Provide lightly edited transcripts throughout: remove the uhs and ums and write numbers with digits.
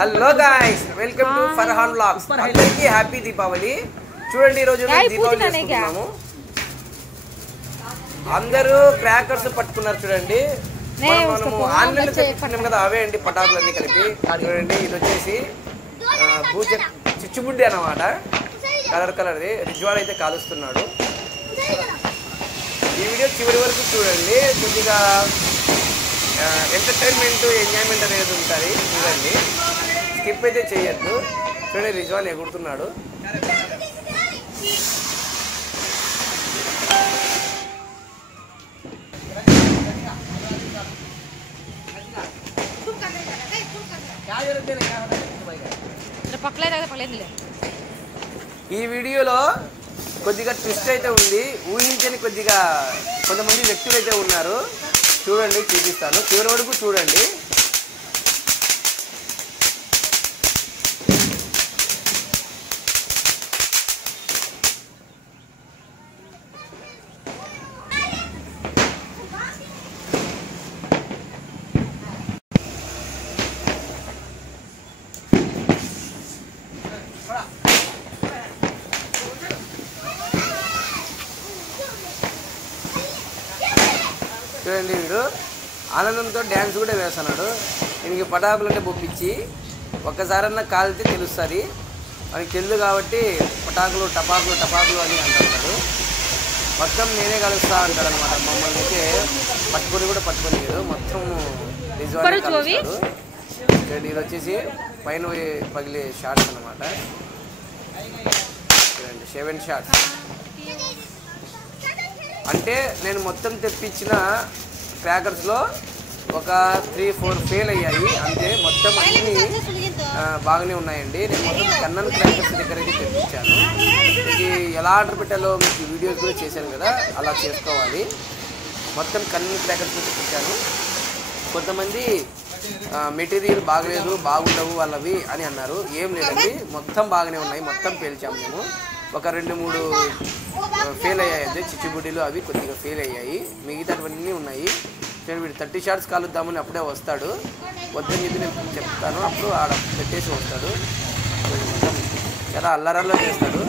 Hello guys, welcome to Farhan vlogs. అందరికీ happy Deepavali. చూడండి, ఈ రోజు దీపావళి చేసుకుంటున్నాము. అందరూ క్రాకర్స్ పట్టుకున్నారు. చూడండి, మనము ఆన్లైన్ లో తెప్పించుకున్నాం కదా, అవే అండి పటాకులన్నీ కలిపి. చూడండి, ఇది వచ్చేసి చిచ్చుబుడ్డి అన్నమాట. కలర్ది రిజ్వాన్ అయితే కాలుస్తున్నాడు. ఈ వీడియో చివరి వరకు చూడండి, కొద్దిగా ఎంటర్టైన్మెంట్ ఎంజాయ్మెంట్ అనేది ఉంటుంది. చూడండి, స్కిప్ అయితే చేయొద్దు. చూడండి, రిజ్వాన్ ఎగురుతున్నాడు. ఈ వీడియోలో కొద్దిగా ట్విస్ట్ అయితే ఉంది. ఊహించని కొద్దిగా కొంతమంది వ్యక్తులు అయితే ఉన్నారు. చూడండి, చూపిస్తాను, చివరి వరకు చూడండి. చూడండి, వీడు ఆనందంతో డ్యాన్స్ కూడా వేస్తున్నాడు. దీనికి పటాకులు అంటే బొప్పించి ఒక్కసారన్నా కాలితే తెలుస్తుంది. మనకి తెలుసు కాబట్టి పటాకులు టపాకులు అని అంటారు. మొత్తం నేనే కలుస్తా అంటాడు అనమాట. మమ్మల్ని అయితే పట్టుకోలేదు. మొత్తం రిజ్వాన్ కలుస్తాడు. చూడండి, ఇది వచ్చేసి పైన పగిలే షార్ట్స్ అనమాట. చూడండి, 7 షార్ట్స్. అంటే నేను మొత్తం తెప్పించిన క్రాకర్స్లో ఒక 3-4 ఫెయిల్ అయ్యాయి అంతే. మొత్తం అన్నీ బాగానే ఉన్నాయండి. నేను మొత్తం కన్నన్ క్రాకర్స్ దగ్గర అయితే తెప్పించాను. ఇది ఎలా ఆర్డర్ పెట్టాలో మీకు వీడియోస్ కూడా చేశాను కదా, అలా చేసుకోవాలి. మొత్తం కన్నన్ క్రాకర్స్ తెప్పించాను. కొంతమంది మెటీరియల్ బాగలేదు, బాగుండవు వాళ్ళవి అని అన్నారు. ఏం లేదండి, మొత్తం బాగానే ఉన్నాయి. మొత్తం పేల్చాము మేము. ఒక 2-3 ఫెయిల్ అయ్యాయి. చిచ్చుబుడ్డీలు అవి కొద్దిగా ఫెయిల్ అయ్యాయి. మిగతావన్నీ ఉన్నాయి. నేను వీడు 30 షార్ట్స్ కాలుద్దామని అప్పుడే వస్తాడు. వద్దని చెప్పి నేను చెప్తాను. అప్పుడు ఆడ పెట్టేసి వస్తాడు. చాలా అల్లరల్లో చేస్తాడు.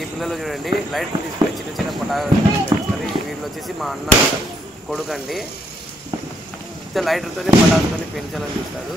ఈ పిల్లలు చూడండి, లైట్లు తీసుకొని చిన్న పటాకులు చేస్తారు. వీళ్ళు వచ్చేసి మా అన్న కొడుకండి. లైటర్తోనే పటాకులతోనే పెంచాలని చూస్తాడు.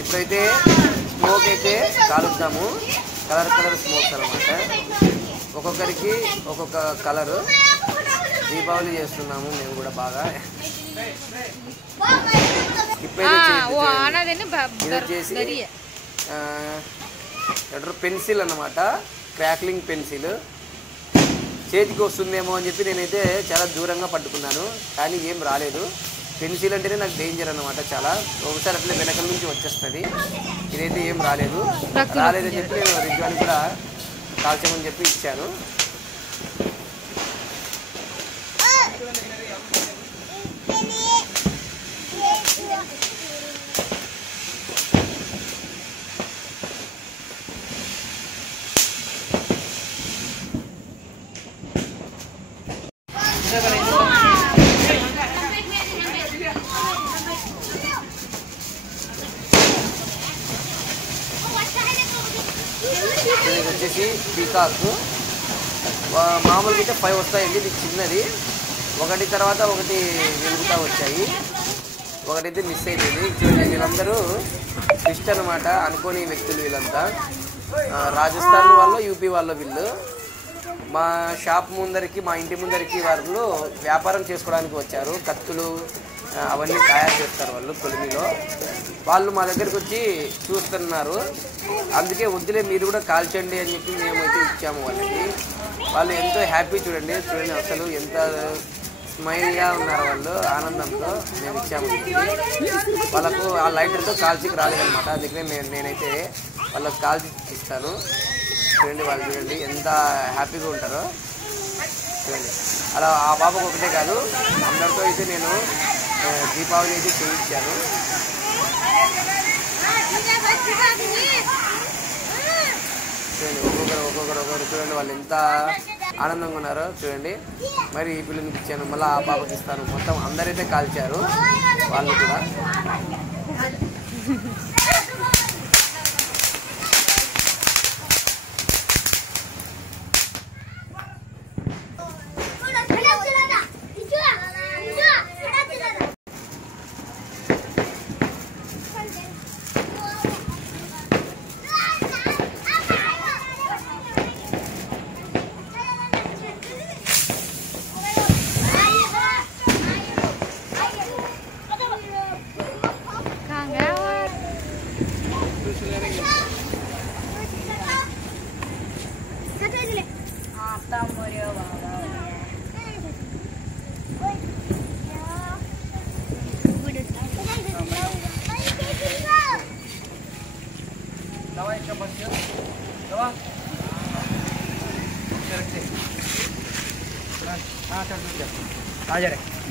ఇప్పుడైతే స్మోక్ అయితే కాలుద్దాము. కలర్ స్మోక్స్ అనమాట. ఒక్కొక్కరికి ఒక్కొక్క కలరు. దీపావళి చేస్తున్నాము మేము కూడా బాగా. ఇది వచ్చేసి పెన్సిల్ అన్నమాట, క్రాక్లింగ్ పెన్సిల్. చేతికి వస్తుందేమో అని చెప్పి నేనైతే చాలా దూరంగా పట్టుకున్నాను, కానీ ఏం రాలేదు. పెన్సిల్ అంటేనే నాకు డేంజర్ అన్నమాట చాలా. ఒకసారి అట్లే వెనకల నుంచి వచ్చేస్తుంది. ఇదైతే ఏం రాలేదని చెప్పి నేను రిజ్వాన్ కూడా కాల్చమని చెప్పి ఇచ్చాను. ఇది వచ్చేసి పీకాక్. మామూలుగా అయితే 5 వస్తాయండి. ఇది చిన్నది. ఒకటి తర్వాత ఒకటి వెలుగుతూ వచ్చాయి. ఒకటైతే మిస్ అయిపోయింది. చూడండి, వీళ్ళందరూ ట్విస్ట్ అనమాట, అనుకోని వ్యక్తులు వీళ్ళంతా. రాజస్థాన్ వాళ్ళు, యూపీ వాళ్ళు వీళ్ళు. మా షాప్ ముందరికి, మా ఇంటి ముందరికి వాళ్ళు వ్యాపారం చేసుకోవడానికి వచ్చారు. కత్తులు అవన్నీ తయారు చేస్తారు వాళ్ళు కొలిమిలో. వాళ్ళు మా దగ్గరికి వచ్చి చూస్తున్నారు. అందుకే వద్దులే మీరు కూడా కాల్చండి అని చెప్పి మేమైతే ఇచ్చాము వాళ్ళకి. వాళ్ళు ఎంతో హ్యాపీ. చూడండి అసలు ఎంత స్మైల్గా ఉన్నారు వాళ్ళు, ఆనందంతో మేము ఇచ్చాము. వాళ్ళకు ఆ లైటర్తో కాల్చికి రాలేదన్నమాట, అందుకనే నేనైతే వాళ్ళకి కాల్చి ఇస్తాను. చూడండి వాళ్ళు, చూడండి ఎంత హ్యాపీగా ఉంటారో చూడండి. అలా ఆ పాపకు ఒకటే కాదు, అందరితో అయితే నేను దీపావళి అయితే చేయించాను. చూడండి ఒక్కొక్కరు చూడండి వాళ్ళు ఎంత ఆనందంగా ఉన్నారో చూడండి. మరి ఈ పిల్లలకి ఇచ్చాను, మళ్ళీ ఆ పాపకి ఇస్తాను. మొత్తం అందరైతే కాల్చారు వాళ్ళు కూడా.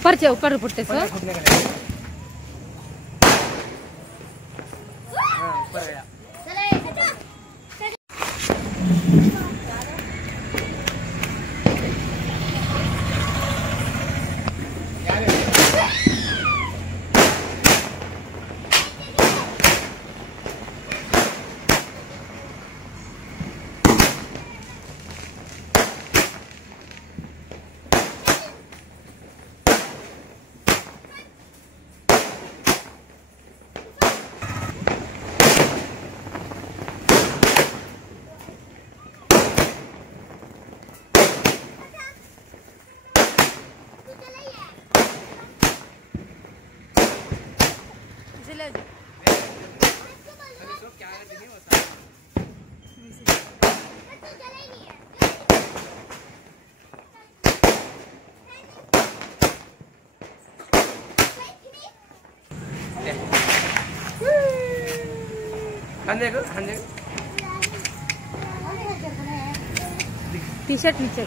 ऊपर से ऊपर पुट्टे सो टी शर्ट नीचे